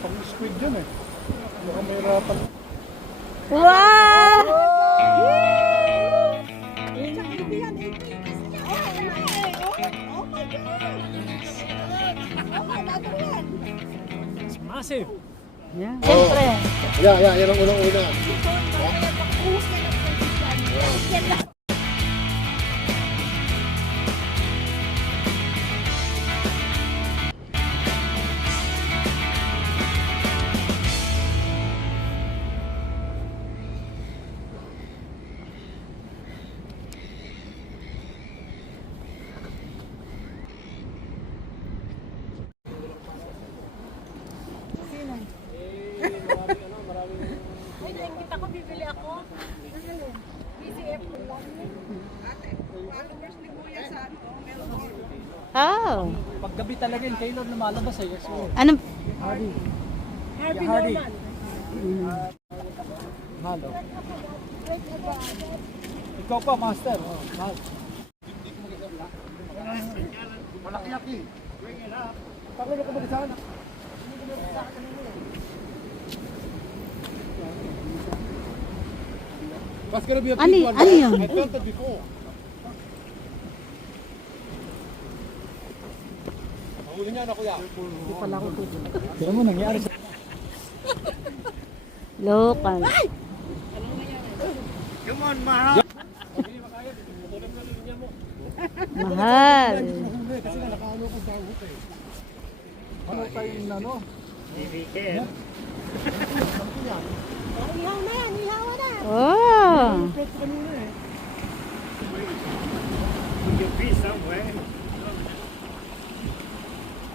Pang-squid yun eh. Baka may hirapan. Wow! It's massive. Yeah. Siyempre. Yan ang unang-una. Ay, nakikita ko, bibili ako. BCF ko lang. Ate, followers ni Kuya sa ano, Melbourne. Oh. Paggabi talaga yung Taylor lumalabas eh. So, Anong... Hardy. Harvey Hardy. Norman. Halo. Ikaw pa, master. Oh, mahal. Malaki-laki. Pakulo ko ba sana? What's gonna be a big one? Ano yun? I felt it before. Mahuli niya na kuya. Hindi pala ako tutulog. Kaya mo nangyari sa... Local. Come on, mahal. Mahal. Kasi nga nakaano ko sa hook eh. Ano tayong ano? Ihaw na yan, ihaw na. Oh. Pet kanina eh.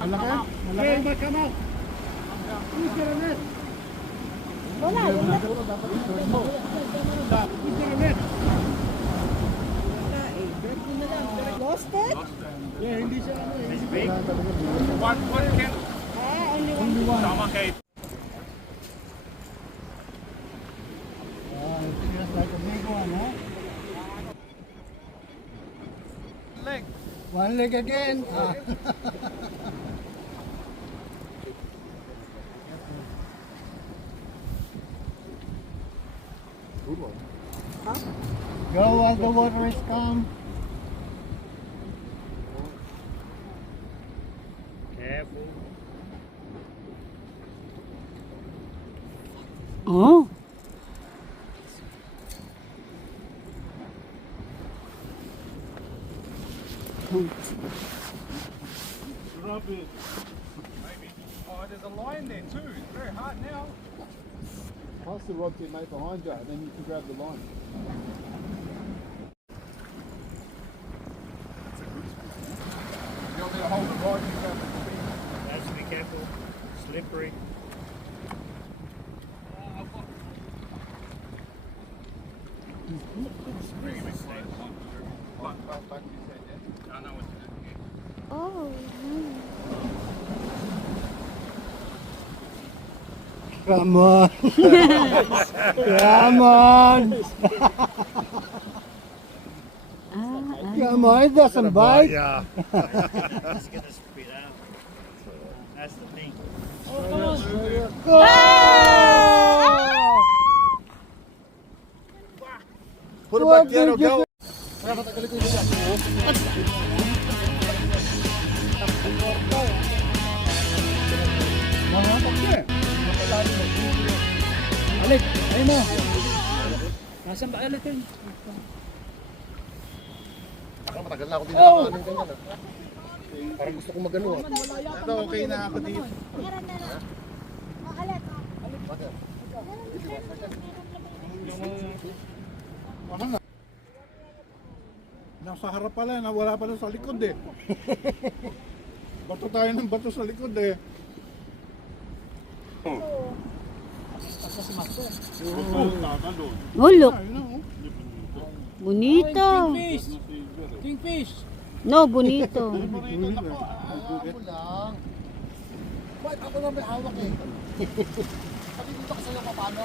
Malaki? Malaki? Hey, come out! Who's gonna net? Wala, yung Dapat i-turn mo. Who's gonna net? lost it. Yeah, hindi siya ano eh. Hindi big. Only one. It's like a big one, huh? Leg. One leg again. Good one. Huh? Go while the water is calm. Careful. Oh. Rub it. Maybe. Oh, there's a line there too. It's very hard now. Pass the rod to your mate behind you, and then you can grab the line. You'll need to hold the rod and grab the thing. Has to be careful. Slippery. Oh. Come on. Come on. Come on, it doesn't bite. Yeah. It's gonna spit out. That's the thing. Put it back there, go. Alik, ayun mo. Nasaan ba ulit yun? Matagal na ako din nakakaano ng ganyan. Parang gusto kong magano. Ito, okay na ako dito. Meron na lang. Alit. Mahal na. Nasa harap pala, wala pala sa likod eh. Bato tayo ng bato sa likod eh. Oh, look. Ayun na oh. Bonito. Kingfish! Kingfish! No, bonito. Bonito na po. Ako lang. Bakit ako lang may hawak eh? Sabi dito kasi lang paano.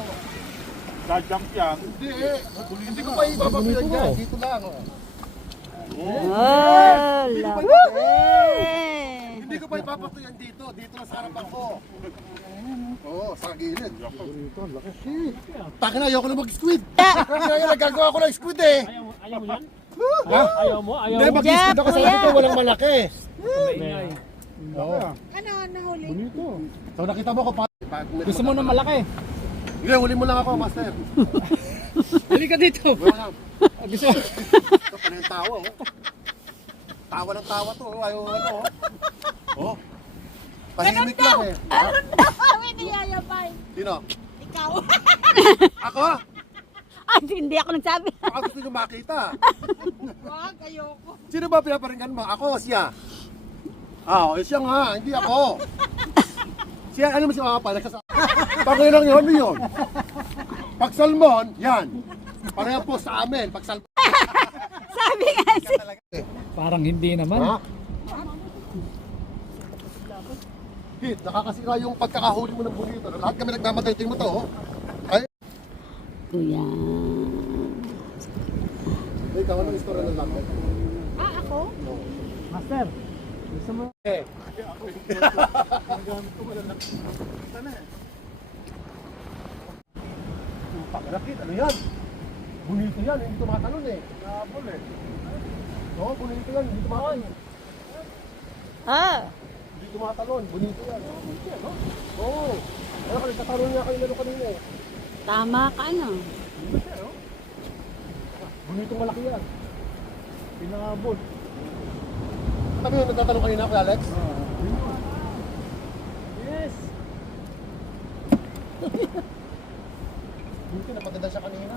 Jump yan. Hindi eh. Hindi ko pa ibababilan dyan. Dito lang. Oh, la. Hindi ko pa ipapatuyan dito. Dito lang sa harapan ko. Oo, sa gilid. Bonito, ang laki. Taka na, ayoko na mag-squid. Kaya nagagawa ko ng squid eh. Ayaw mo yan? Ha? Ayaw mo? Ayaw Hindi, mo? mag-squid ako. Sabi ko walang malaki. Maingay. Oo. Ano, nahuli? Bonito. So nakita mo ko pa. Gusto mo ng malaki? Hindi, huli mo lang ako, master. Dali ka dito. Wala na. Gusto mo? Ito pa na yung tawa, oh. Tawa ng tawa to, oh. Ayaw, ano, oh. Oh. Pahimik lang eh. Ano daw kami niyayabay? Sino? Ikaw. Ako? Ay, hindi ako nagsabi. Baka gusto nyo makita. Wag, ayoko. Sino ba pinaparinggan mo? Ako o siya? Ah, siya nga, hindi ako. Siya, ano mo siya makapal? Pakilang yun, ano yun? Pag salmon, yan. Pareha po sa amin. Pag salmon. Sabi nga si... Parang hindi naman. Ha? Hit, nakakasira yung pagkakahuli mo ng bonito. Lahat kami nagmamatay. Tingin mo to, oh. Ay, Kuya. ikaw, anong istorya ng lakad? Ah, ako? Master, gusto mo? Eh. Pakalakit, ano yan? Bonito yan, hindi tumatalon eh. Nakapol eh. Oo, bonito yan, hindi tumatalon. Ah, Hindi tumatalon, bonito yan. Oo, bonito yan, no? Oo. Ano ka, nagtatalon niya kayo lalo kanina eh. tama ka ano. Bonito siya, no? Bonito malaki yan. Pinabot. Kami yung nagtatalon kanina, Kuya Alex? Yes. Bonito, napaganda siya kanina.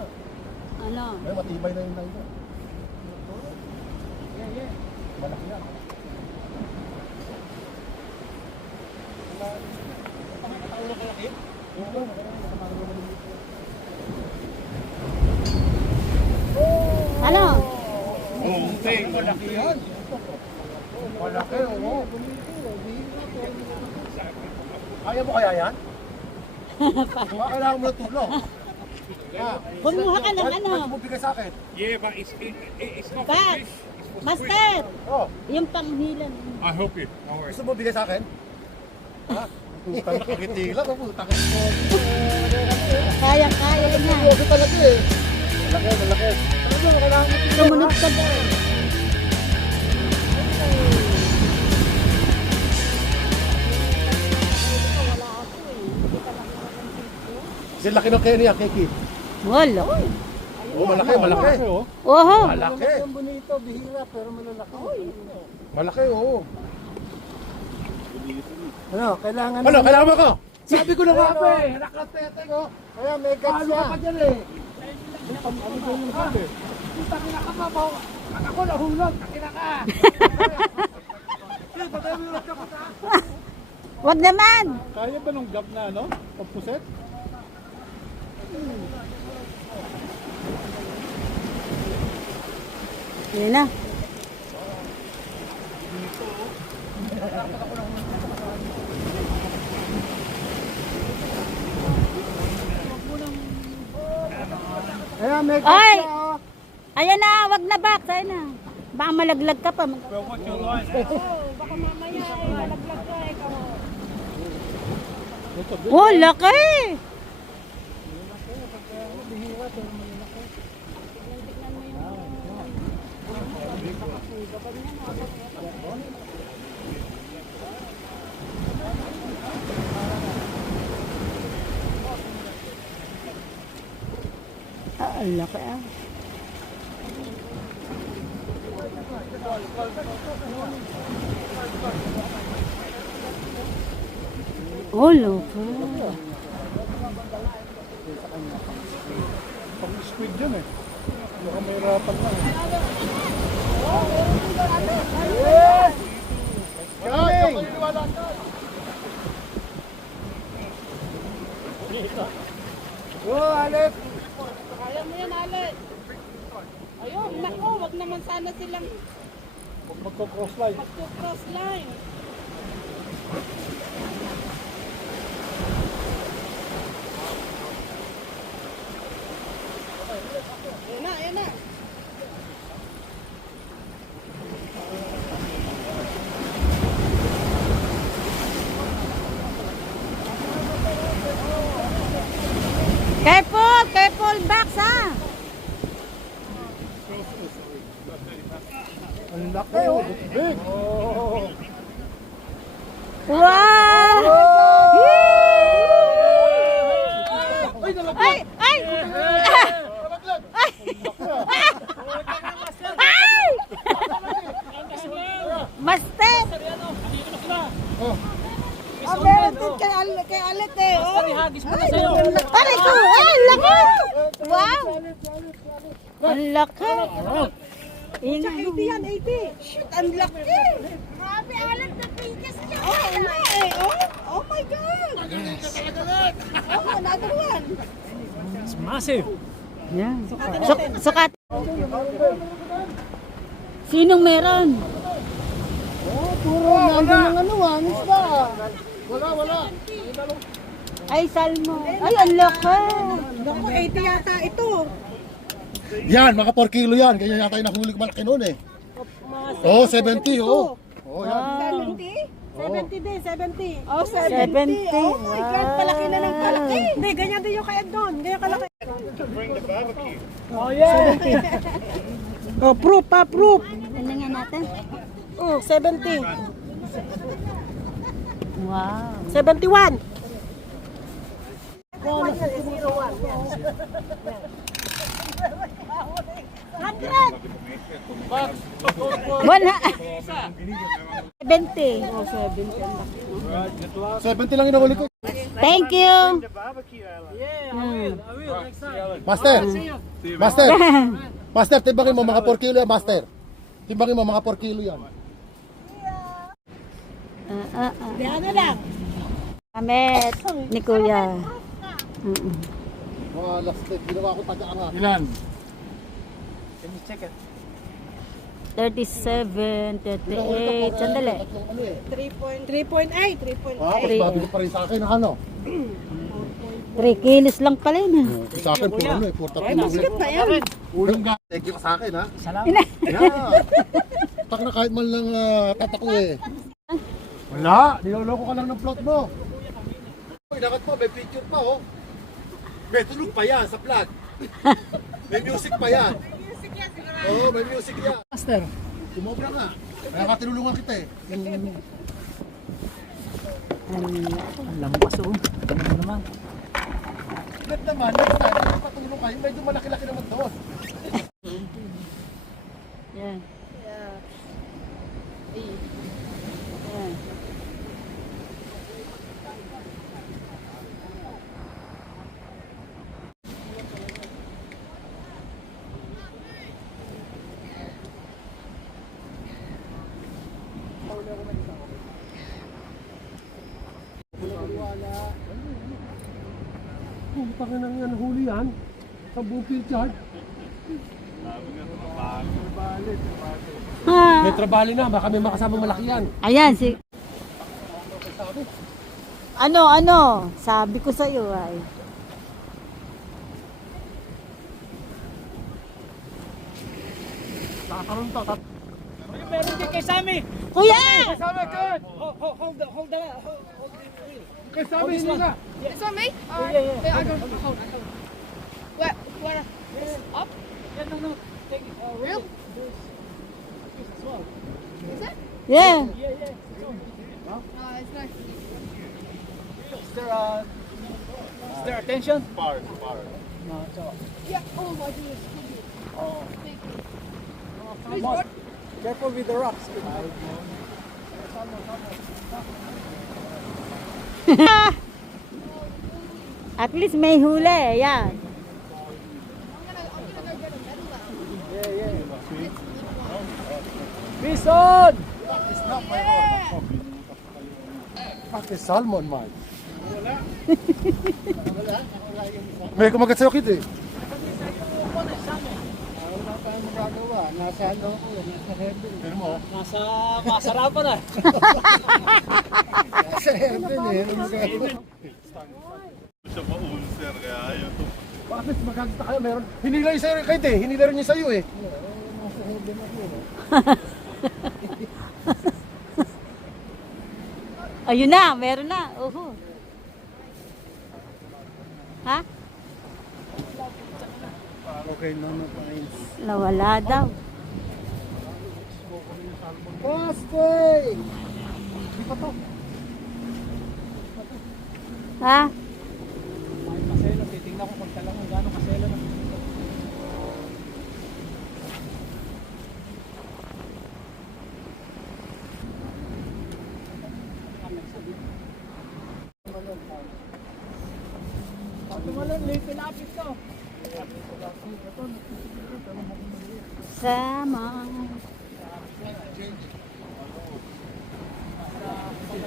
Ano? Ay, matibay na yung line. Malaki yan. Ano? Okay, malaki yan. Malaki, oo. Kaya mo kaya yan? Baka kailangan mo ng tulong. Kumuha ka ng ano? Pwede mo bigay sa akin? Yeah, but it's not Back. fish. Master! Oo. Yung panghilan. I help you. No worries. Gusto mo bigay sa akin? Ha? Putang nakakiti lang. Putang Kaya niya. Huwag talaga eh. Malaki, malaki. Ano, kailangan mo tulong. Sumunod ka doon. Kasi laki ng kaya niya, Kiki. Wala. Oo, malaki, malaki. Oho. Malaki. Bonito, bihira, pero malalaki. Malaki, oo. Ano, kailangan Ano, kailangan mo ko? Sabi ko na nga ba eh. Nakatete ko. Kaya may guts Paano siya. ka pa dyan eh? Putang ina ka pa ba? Ako nahulog. Takina ka. Wag naman. Kaya ba nung gap na ano? Pagpuset? Yun na. Kaya may guts Ay! siya. Oh. Ayan na, wag na back. Ayan na. Baka malaglag ka pa. Well, what you like? Baka mamaya eh, malaglag ka ikaw. Oh, laki! Ah, ang laki ah. Oh, laki. Pag-squid yun eh. Baka may rapat lang. Oh, Alex. Kaya mo yan, Alex. Ayun, nako, wag naman sana silang Magko-cross line. magko-cross line. Ayan na. Careful! Careful backs, ha? Ang laki, oh. Big. Wow! Ay! Ay! Ay! Master! Ah, meron din kay Alit eh. Oh. Aray ko! Ay, laki! Wow! Ang laki! Tsaka 80 yan, 80. Shoot, ang laki. Grabe, Alan, the biggest niya! Oh, nga eh. Oh my God. Oh, another one. It's massive. Yeah. Sukat. Sinong meron? Puro nandun ng ano, isda. Wala. Ay, salmo. Ay, ang laki! Naku, 80 yata ito. Yan, mga 4 kilo yan. Ganyan yata yung nahuli ko malaki noon eh. Oo, 70, oo. Oo, yan. 70? 70 din, 70. Oh, 70. Oh my God, palaki na ng palaki. Hindi, ganyan din yung kaya doon. Ganyan kalaki. Bring the barbecue. Oh yeah. Oh, proof pa, proof. Ano nga natin? 70. Wow. 71. One, 70. Oh, 70 lang yung nahuli ko. Thank you. The barbecue, Alan. Master, timbangin mo mga 4 kilo yan, master. Timbangin mo mga 4 kilo yan. Di ano lang. Kamet ni Kuya. Mga last step, ginawa ko taga-angat. Ilan? 37, 38. Sandali. Ano eh? 3.8. 3.8. Ah, mas mabili pa rin sa akin, ano? 3 kilos lang pala yun. Sa akin, puro ano eh, 4 Sikat na yan. Thank you sa akin, ha? Ina. Yeah. Tak na kahit man lang tatak ko eh. Wala, niloloko ka lang ng plot mo. Uy, dapat po, may picture pa, oh. May tulog pa yan sa vlog. May music pa yan. Oo, may music yan. Master. Sumobra nga. Kaya ka tinulungan kita eh. Ang lampas oh. Ano naman? Sigat naman, next time, kung patulong kayo, medyo malaki-laki naman doon. Yan. Yan. Putang na yan, huli yan. Sa buong field chart. Ha. May trabali na, baka may makasamang malaki yan. Ayan, si... Ano? Sabi ko sa'yo ay. Nakakaroon to. Meron din kay Sammy. Kuya! Hold the Kay sabi, hindi nga. It's on me? yeah. Wait, I got hold on. What? Up? Yeah, no. Take it. Real? Yeah. No, it's not. Is there attention? Par. No, it's all. Yeah. Oh my goodness. Thank you. Come on. Careful with the rocks. At least may huli. Yan. I'm gonna go get a medal out. Bison! Pati salmon, man. May kumagat sa'yo, kid eh. Pero mo, Nasa masarapan na. sa heaven eh. Bakit magagita kayo? Meron. Hinila yung sa'yo kahit eh. Hinila rin yung sa'yo eh. Ayun na, meron na. Oho. Ha? kay Mama Pines. Nawala daw. Bastay! Ha? May kaselo. Titingnan ko kung talagang gano'ng kaselo na. Sama.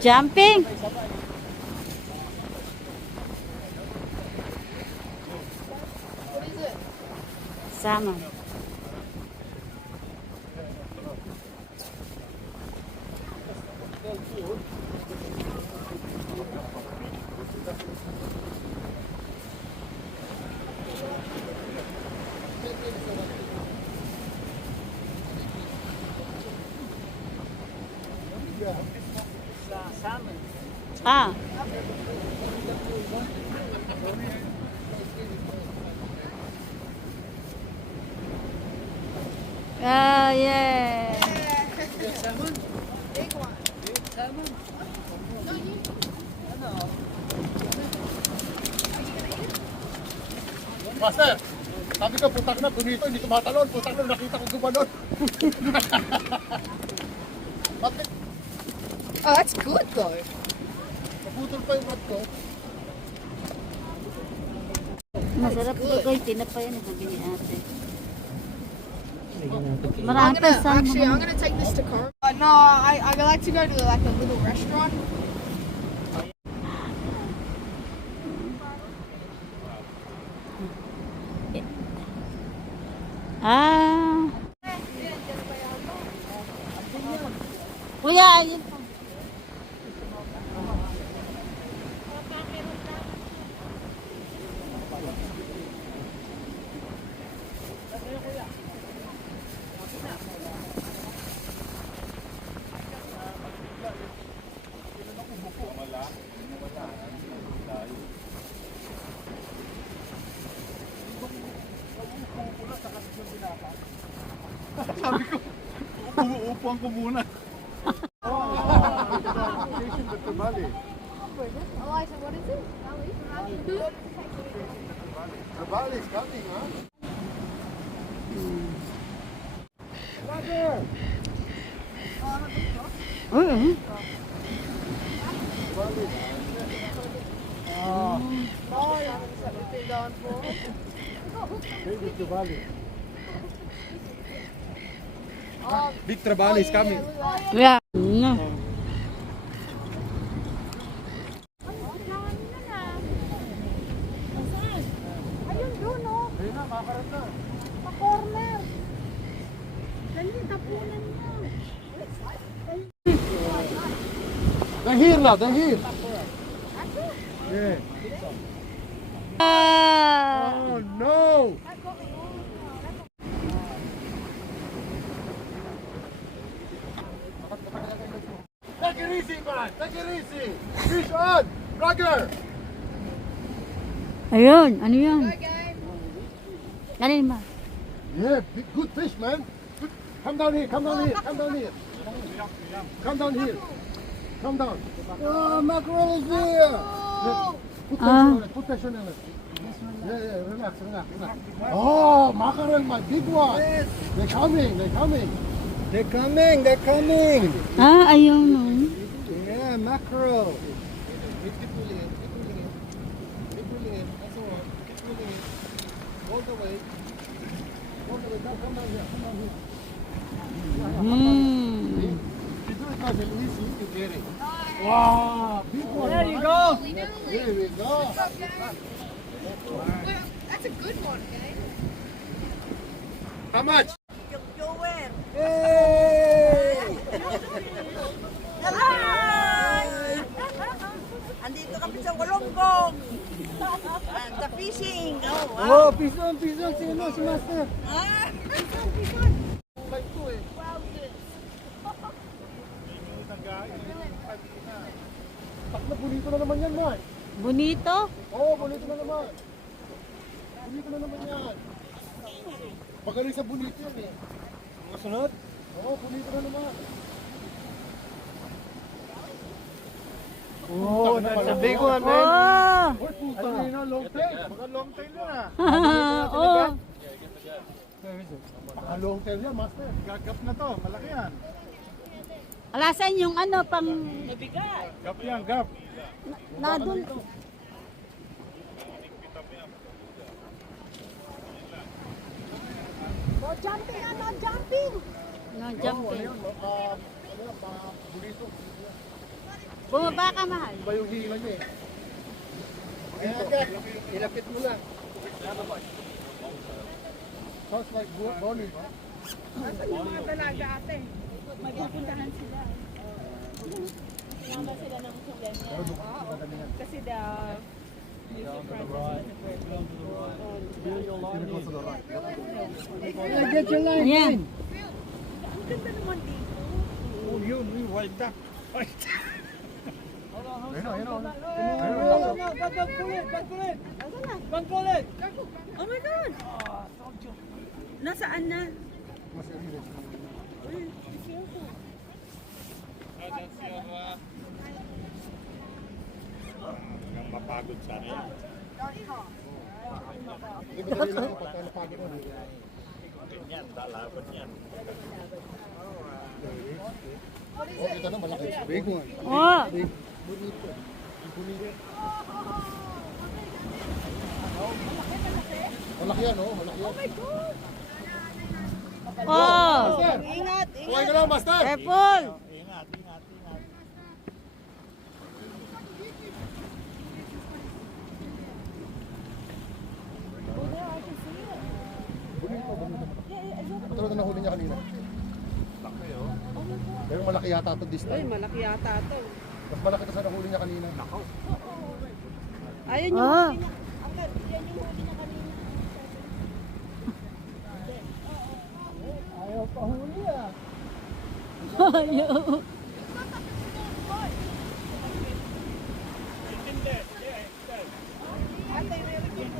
Jumping. Sama. Ah. Ah, yeah. Big one. Master, sabi ko, putak na, bonito, hindi tumatalon. Putak na, nakita ko gumanon. Bakit? Oh, that's good though. Naputol pa yung rod ko. Masarap ito guys. Tinapay yan. Sabi ni ate. I'm Marami gonna pa salmon. actually, I'm gonna take this to Car. No, I like to go to like a little restaurant. Ah. Kuya, ayun pa. Sabi ko, uuupuan ko muna. Dr. Bali. Elijah, what is it? The Bali is coming, huh? Brother! Mm. No, you haven't set the thing down for. Hey, Dr. Bali. Big Trabali is coming. Yeah. No. Ayun doon, oh. Ayun na, makaroon na. Sa corner. Dali, tapunan niya. They're here now, they're here. Yeah. Ah. Oh no! Take it easy, man. Take it easy. Fish on. Roger. Ayun. Ano yun? game. Ano yun ba? Yeah, big, good fish, man. Good. Come down here. Come down here. Come down here. Come down here. Come down. Oh, mackerel is here. Put pressure on it. Put pressure on it. Yeah, relax, relax, relax. Oh, mackerel, my big one. Yes. They're coming. They're coming. They're coming. They're coming. Ah, ayun. No. Yeah, mackerel. Keep pulling it. Keep pulling it. Keep pulling it. That's all right. Keep pulling it. All the way. All the way. Come down here. Come down here. Hmm. You do it nice and easy. You get it. Wow, big one. There you go. There we go. Well, that's a good one, game. How much? Andito kami sa Walonggong. Sa fishing. Oh, pison. Sino si Master? Like two eh. Takla, bonito na naman yan, Mike. Bonito. Oo, bonito na naman. Bonito na naman yan. Magaling sa bonito yan eh. Masunod? Oo, bonito na naman. Oo, nasa big one, Oh! Uy, puta na, long tail. Baka long tail yun ah. Oh! Baka long tail yan, master. Gagap na to, malaki yan. Alasan yung ano, pang... Gap yan, gap. Nadun. No jumping, no jumping. No, Ano jumping. yun? Ano yan, mga bonito. Bumaba ka, mahal. Iba yung hila niya eh. Kaya, ilapit mo lang. Sounds like Bonnie, ba? Asan yung mga dalaga ate? Magpupuntahan sila. Nama sila ng Slovenia. Kasi the music practice. Get your line. Ayan. Ang ganda naman dito. Oh, yun, yung wild duck. Oh my God! Nasaan na? Hanggang mapagod sana yan. Iba tayo lang pagka napagod mo. Ganyan, lalaban yan. Oh, ito na, malaki. Big one. Oh! Bonito. Bonito. Malaki yan, oh. Malaki yan. Oh! Master! Ingat, Kuhay ka lang, master! Careful! Ingat, ingat, ingat. Ito na nahuli niya kanina. Pero malaki yata ito this Ay, time. malaki yata ito. Mas malaki ito sa nahuli niya kanina. Ayun yung Oh! huli niya. Angkat, yan yung huli niya kanina. Ayaw. Ate, meron yung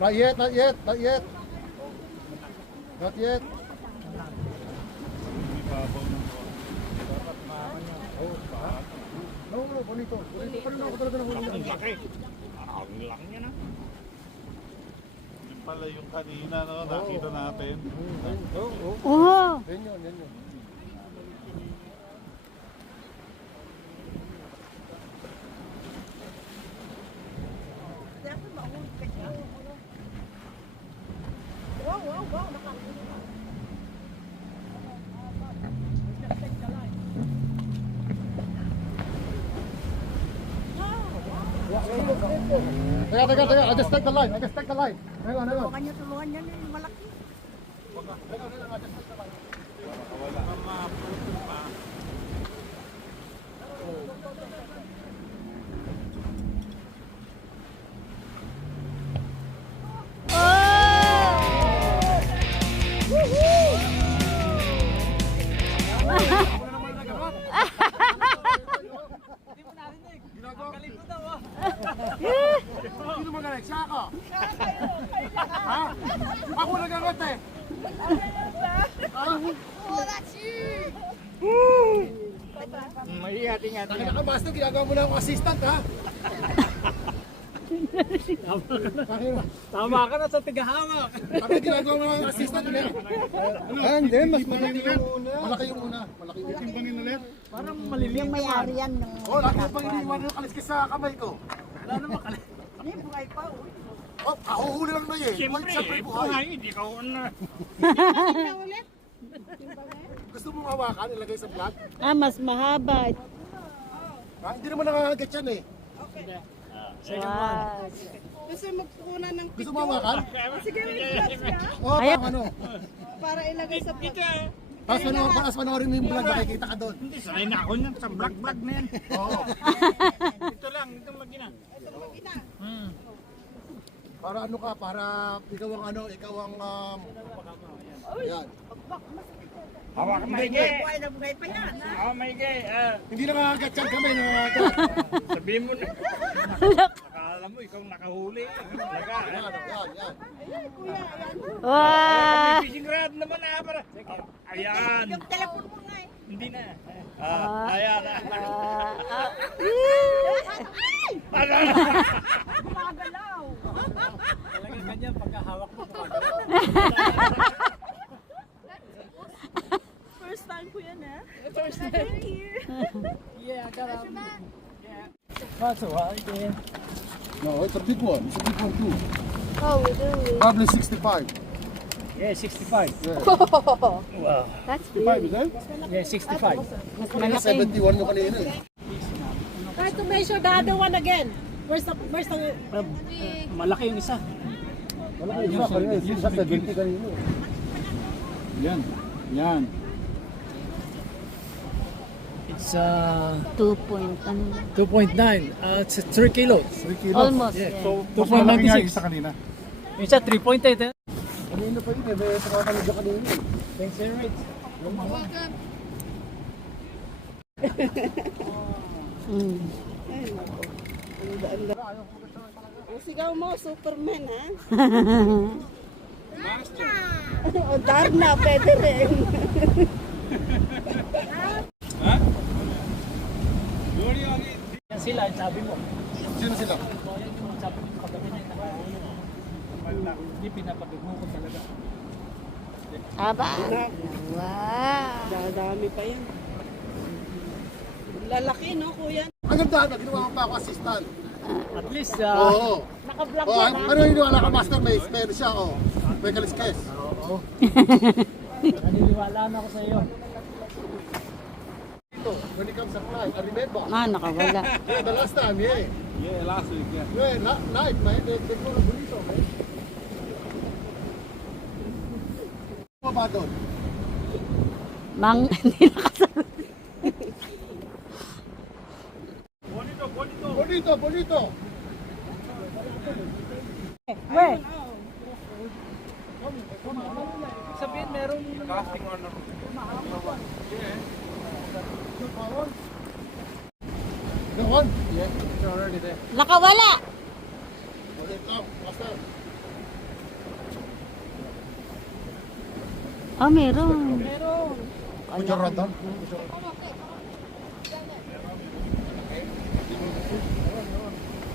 Not yet, not yet, not yet. Not yet. No, no, bonito. Bonito pa rin ako talaga nahuli niya. Ang laki. Ang laki niya na. Yun pala yung kanina, no? Nakita natin. Oh! Yan yun, yan yun. dapat mahuli ka dyan. Wow, wow, wow. Teka. I just take the line. Hang on. Tulungan niya yung malaki. Sino magaling? Siya ako. Ha? Ako nagagat eh. Oh, that's you! Taka ka, Master, ginagawa mo na akong assistant, ha? Tama ka na sa tigahawak. Taka ginagawa mo na akong assistant, ulit. Hindi, mas malaki yung una. Malaki yung una. Malaki yung Timbangin ulit. Parang maliliit. Yung may-ari yan. No? Oh, laki yung pang iniwan ng kaliskis sa kamay ko. Hindi, buhay pa. Oh, kahuhuli lang na yun. Siyempre, buhay. Hindi ka una. Ulit. Gusto mong hawakan, ilagay sa vlog? Ah, mas mahaba. Ha? Hindi naman nakakagat yan eh. Wow. Gusto magkukunan ng Gusto mo hawakan? Sige, may vlog siya. Oh, Ayun. pang ano. Para ilagay sa vlog. Tapos panoorin mo yung vlog, makikita ka doon. Hindi, sanay na ako niyan sa vlog-vlog na yan. Oo. Ito lang, ito magina. Para ano ka, para ikaw ang yan. Hawak maigi. Buhay na buhay pa yan, ha? Maigi. Hindi nangangagat yan kami, nangangagat. Sabihin mo na. Nakala mo, ikaw nakahuli. Talaga. Yan. Wow! Fishing rod naman para. Ayan. Yung telepon mo nga eh. Hindi na. Ayan. Ano? Gumagalaw. Talagang ganyan, pagkahawak mo. First time ko yan, ha? First time here. Yeah, I got out. Yeah. That's a while, yeah. No, it's a big one. It's a big one too. Oh, we do. Probably 65. Yeah, 65. Yeah. That's 65, is that? Yeah, 65. Mas Kaya malaki. 71 yung kanina eh. Try to measure the other one again. Where's the Malaki yung isa. Wala kayo isa kanina. Isa 70 kanina. Yan. Yan. It's 2 point, ano na. 2.9. It's 3 kilos. 3 kilos. Almost, Yeah. yeah. Mas malaki nga 2.96. isa kanina. Yung isa 3.8. Eh. Kanina pa yun eh. May sakakalagya kanina eh. Thanks, Sir Rich. Mm. O sigaw mo, Superman, ha? O Darna, pwede rin. Yan sila, sabi mo. Sino sila? Yan yung sabi mo, pagdating niya nakahuli. Hindi pinapagugmo ko talaga. Aba. Wow. Dadami pa yan. Lalaki, no, kuya? Ang ganda na. Ginawa ko pa ako assistant. At least, Oo. Naka-vlog Oh, yan, ha? ano yung wala ka master? May siya. Oh. May kaliskes. oo. Naniniwala na ako sa iyo. When it comes to fly, I remember. Nakawala. Yeah, the last time, yeah. Yeah, last week, yeah. Yeah, night, man. They put a burrito, man. Ano ba doon? Hindi nakasagot. Bonito. Where? Sabihin, merong The one? Nakawala. Ulit lang, master. Oh, meron. Put your rod down.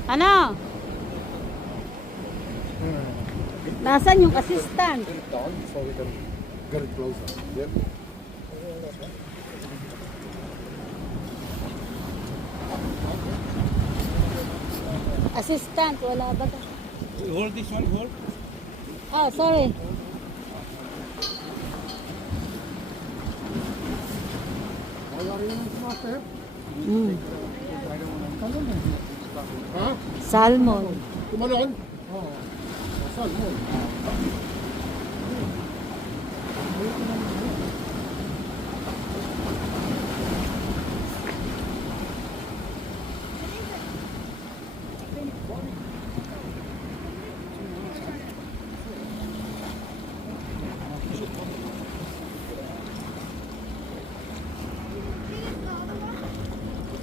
Ano? Nasaan yung assistant? Put it down so we can get it closer. Yep. Assistant, wala ba? Hold this one, hold. Ah, sorry. Mayari yun si master. Mm. Ha? Salmon. Tumalon? Oo. Saan mo?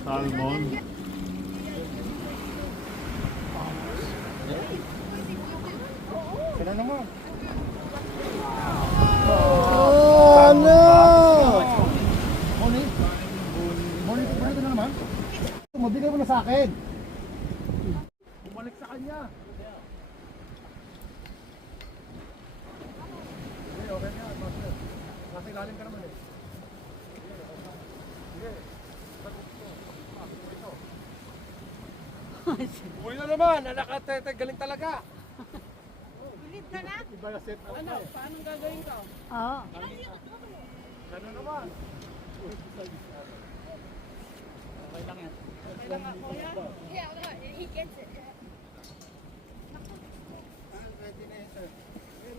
Salmon. Sila naman. Oh, no! Bonito na naman. Mabigay mo na sa akin. Bumalik sa kanya. Okay na, master. Nasa ilalim ka naman eh. Uy na naman, nakatete, galing talaga. Bilid ka na? Iba na set up. Ano? Paano gagawin ko? Oo. Ganun naman. okay lang yan. Kailangan ko yan.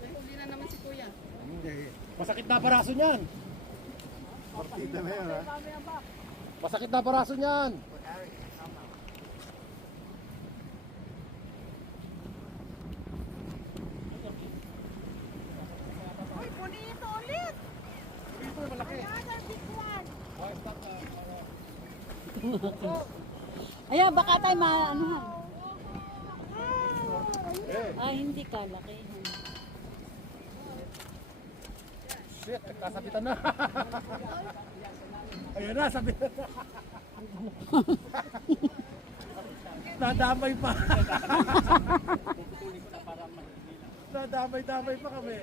Nahuli na naman si kuya. Hindi. Masakit na paraso niyan. Partida na yan, ha? Masakit na paraso niyan. Uy, bonito ulit! ito, malaki. Ayan, baka tayo maanuhan. Ay, hindi ka laki. Shit, nagkasabitan na. Ayan na, sabitan na. Nadamay pa. Nadamay-damay pa kami.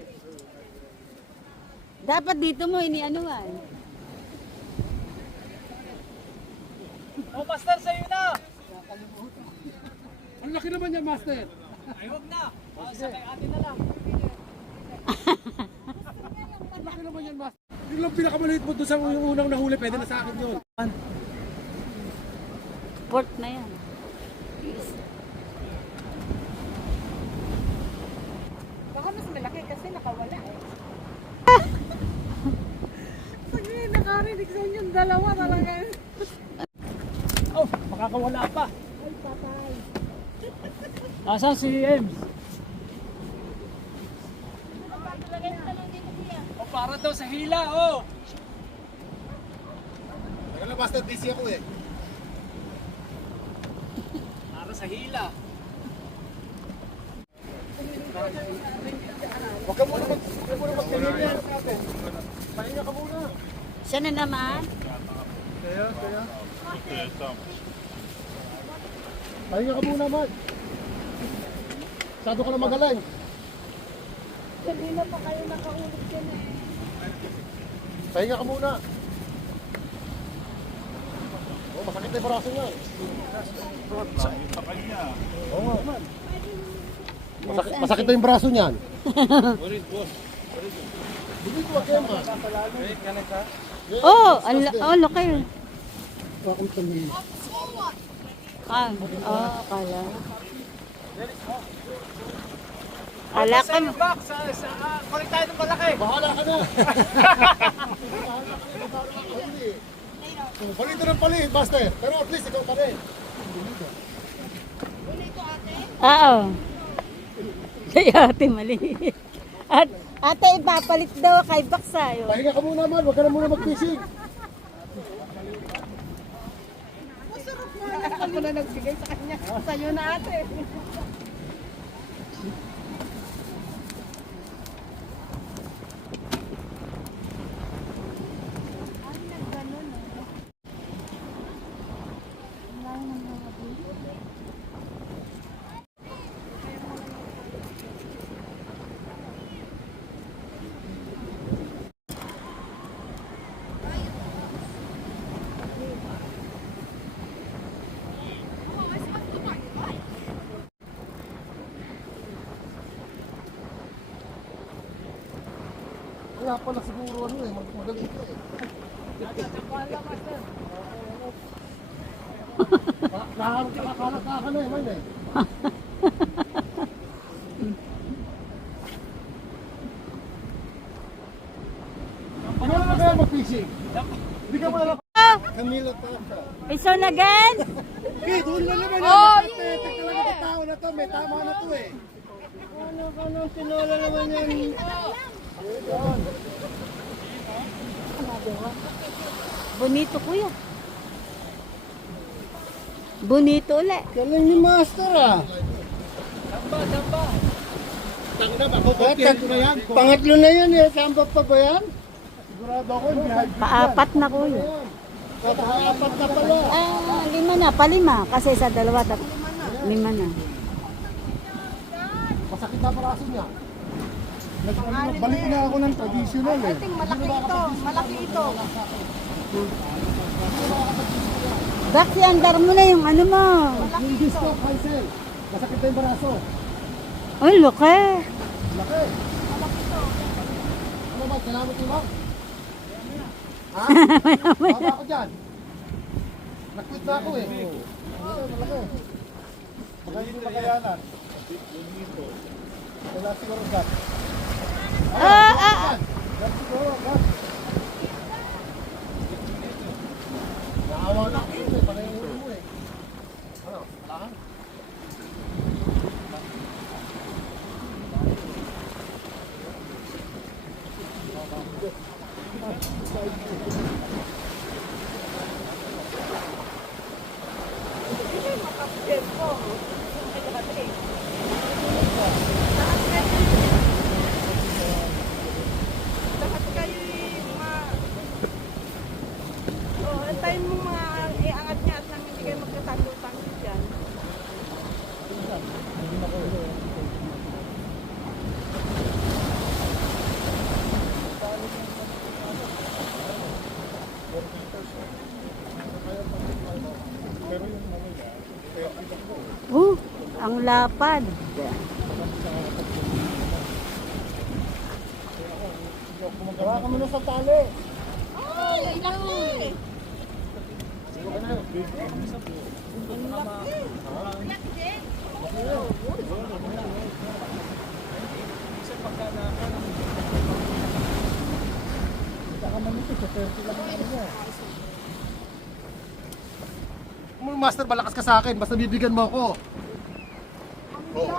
Dapat dito mo inianuhan. Oh, master, sa'yo na! Ang laki naman yan, Master. Ay, huwag na! Sa kay ate na lang. Ang laki naman yan, Master. Yung lang pinakamaliit mo doon sa yung unang nahuli, pwede na sa akin yun. Port na yan. Baka mas malaki kasi nakawala eh. Sige, nakarinig sa inyong dalawa talaga. Oh, makakawala pa. Ay, patay. Asan si Ems? Oh, para daw sa hila, oh! Teka lang, Master, busy ako eh. Para sa hila. Huwag ka muna magpilin yan. Pahinga ka muna. Siya na naman. Kaya. Pahinga ka muna, man. Masyado ka na magaling. Kanina pa kayo nakahulog dyan eh. Pahinga ka muna. Oh, masakit na yung braso niya. Oo nga, man. Masakit na yung braso niyan. Hindi ko wag yan, man. Oh, laki. Bakit tanongin? Akala. Kala Sa ko. back, kulit tayo ng malaki. Bahala ka na. Palito ng palit, Master. Pero at least ikaw pa rin. Oo. Kaya ate mali. At ate ipapalit daw kay Baksayo. Pahinga ka muna, man. Huwag ka na muna mag-fishing. Ako na nagbigay sa kanya. Sa'yo na ate. Kaya pala siguro ano eh, magaling ka eh. Nakakalaka ka na eh, man eh. Ano na kaya mag-fishing? Hindi ka malala. Camila Tata. Iso na again? Okay, doon na naman yan. Nakatetek talaga ng tao na to. May tama na to eh. Ano, tinola naman yan. Bonito kuya. Bonito ulit. Galing ni Master ah. Samba. Tangina ba? Kukopihan ko na yan. Pangatlo na yan eh. Samba pa ba yan? Sigurado ako. Paapat na kuya. Paapat na pala. Lima na, palima. Kasi sa dalawa, lima na. Masakit na paraso niya. Balik na ako ng traditional eh. I think malaki ito. Malaki ito. Bak, andar mo na yung ano mo. Yung disco, Kaisel. Masakit na yung baraso. Ay, laki. Laki. Ano ba? Salamat mo lang. Ha? Baba ako dyan. Nag-quit na ako eh. Malaki. Baka hindi makayanan. Wala siguro gat. Gat siguro, gat. Naawa na ako eh. Panay mo eh. Ano? Wala ka? Lahat kayo antayin mo mga iangat niya at nang hindi kayo magkatanggal-tanggal dyan. Ang lapad. Gawa ka muna sa tali. Ay, laki! Master, malakas ka sa akin. Basta bibigyan mo ako. Oh,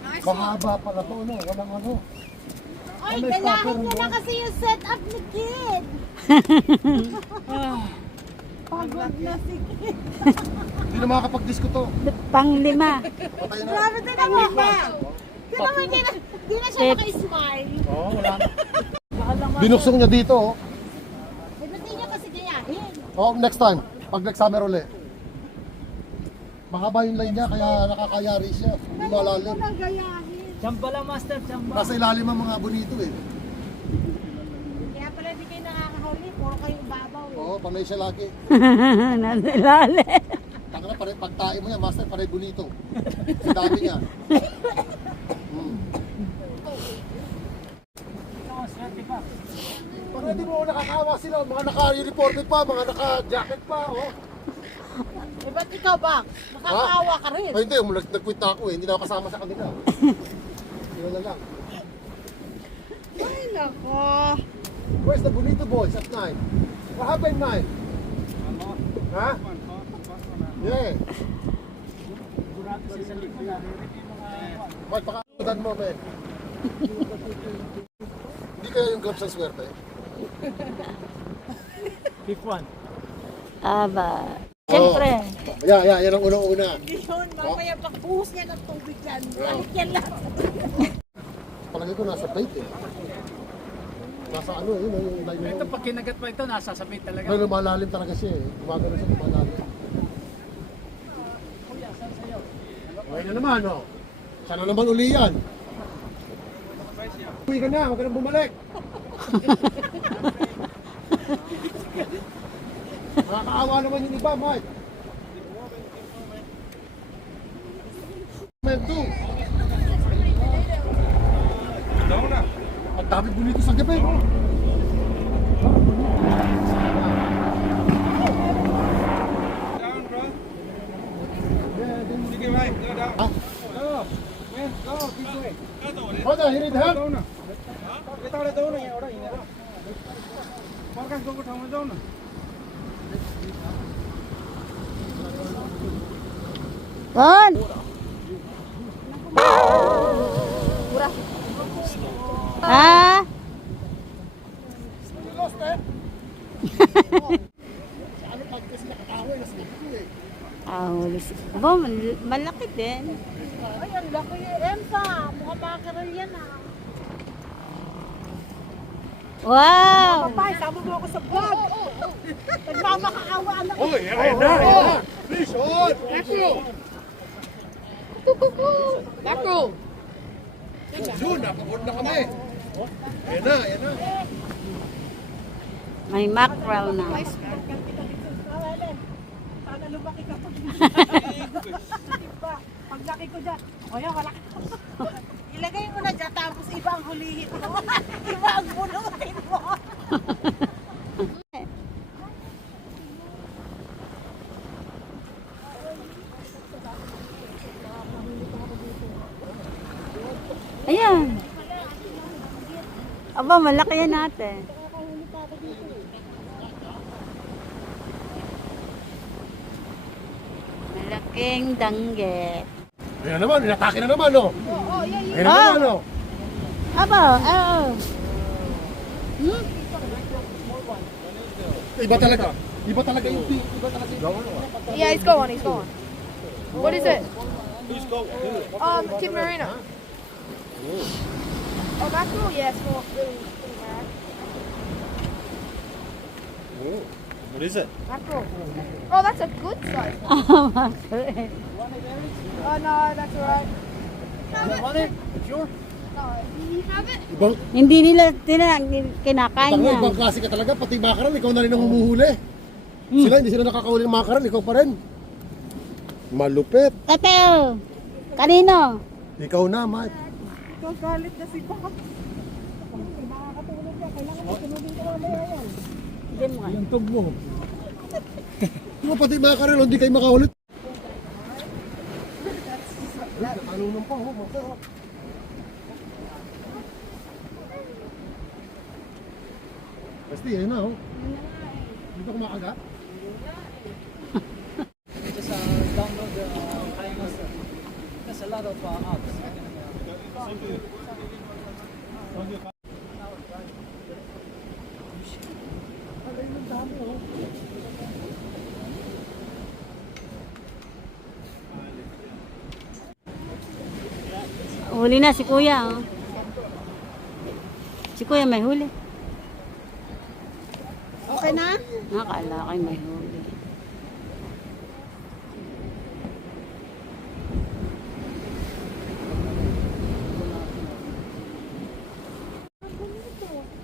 nice one. Mahaba pala to, no? Walang ano. Ay, dalahin niya na kasi yung setup ni Kid. Pagod na si Kid. Hindi na makakapag-disco to. Pang-5. Patay na. Grabe din ang iba. Di na siya maka-smile. Oo, wala na. Binuksong niya dito, oh. Eh, ba't di niya kasi gayahin? Oh, next time. Pag next summer ulit. Mahaba yung line niya, kaya nakakayari siya. Hindi malalim. Ang gayahin. Chamba lang, master. Chamba. Nasa ilalim ang mga bonito eh. Kaya pala di kayo nakakahuli. Puro kayo babaw eh. Oo, panay siya lagi. Nasa ilalim. Taka na, pagtae mo yan, master, panay bonito. Sa dami niya. Pag hindi mo nakakawa sila, mga naka-uniforme pa, mga naka-jacket pa, oh. Eh, ba't ikaw ba? Nakakaawa ka rin. Ay, hindi, nag-quit na ako eh, hindi na ako kasama sa kanila. Yun na lang. Ay, nako. Where's the bonito boys at night? What happened, night? Ha? Yeah. Sigurado sa isang linggo na. Mike, pakakakudan mo, men. Hindi kaya yung grabs ang swerte? Fifth one. Aba. Siyempre. Yan ang unang-una. Yun, mamaya pagbuhos niya ng tubig yan. Balik yan lang. Palagay ko nasa bait eh. Nasa ano, yun yung line Ito, mo. pag kinagat mo ito, nasasabit talaga. Pero lumalalim talaga siya eh. Gumagano siya, lumalalim. Okay na naman, oh. Sana naman uli yan. Uwi ka na, huwag ka nang bumalik. Nakakaawa naman yung iba, Mike. Mento. Ang dami bonito sa gabi. Down, bro. Sige, Mike, go down. Ah. Go. Man, go, this way. Brother, you need help? जाऊ ना यताबाट जाऊ न यहाँबाट हिँडेर प्रकाश गएको ठाउँमा जाऊ न Ron! Ah! You lost it? Ano pag kasi nakatawa, nasa likod eh. Huli si... Aba, malaki din. Ay, ang laki yung Emsa. Mukha makarel yan ah. Wow! Papay, sama mo ako sa vlog. Nagmamakaawa anak ko. Oh, yan na. Fish on! Macro. Yun, napagod na kami. Yan na. May mackerel na. Sana lumaki ka pa. Pag laki ko dyan, o yan, wala ka. Ilagay mo na dyan, tapos iba ang hulihin mo. Iba ang bunutin mo. Ayan. Aba, malaki yan natin. Malaking danggit. Ayan naman, inatake na naman, oh. Ayan na naman, oh. Aba, oo. Iba talaga. Iba talaga yung pink. Iba talaga yung Yeah, he's got one. He's got one. What is it? Who's got Kid Marina. Oh, mackerel? Yeah, small. Little rag. What is it? Mackerel. Oh, that's a good size. Oh, mackerel. Oh, no, that's alright. Want it? Sure. No, you have it? Ibang, Hindi nila kinakain tanga, niya. ibang klase ka talaga. Pati makaran, ikaw na rin ang humuhuli. Sila, hindi sila nakakahuli ng makaran. Ikaw pa rin. Malupit. Tateo, kanino? Ikaw na, Mike. Gagalit na si Bob. Hindi mo. Yung tug mo. Mga pati makaran, hindi kayo makahuli. Ano nang pa, oh. Basti, ayun na, oh. Dito kumakagat. Just download the Kainos. There's a lot of apps. Huli na si Kuya. Oh. Si Kuya may huli. Okay na? Nakakala ko may huli.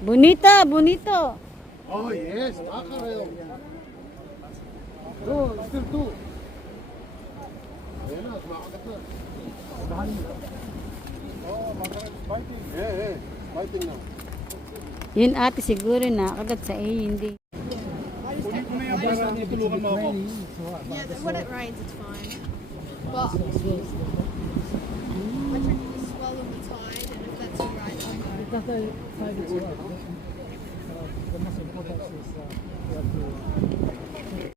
Bonito, bonito. Oh, yes. Makaran. Oh, still two. Ayan na, kumakagat na. Oh, makaran is biting. Yeah. Biting na. Yun ate siguro nakagat sa hindi. Tulungan mo ako. Yeah, when it rains, it's fine. But I try to swell on the tide, and if that's alright, I'll go. Because the tide is rough. The most important is you have to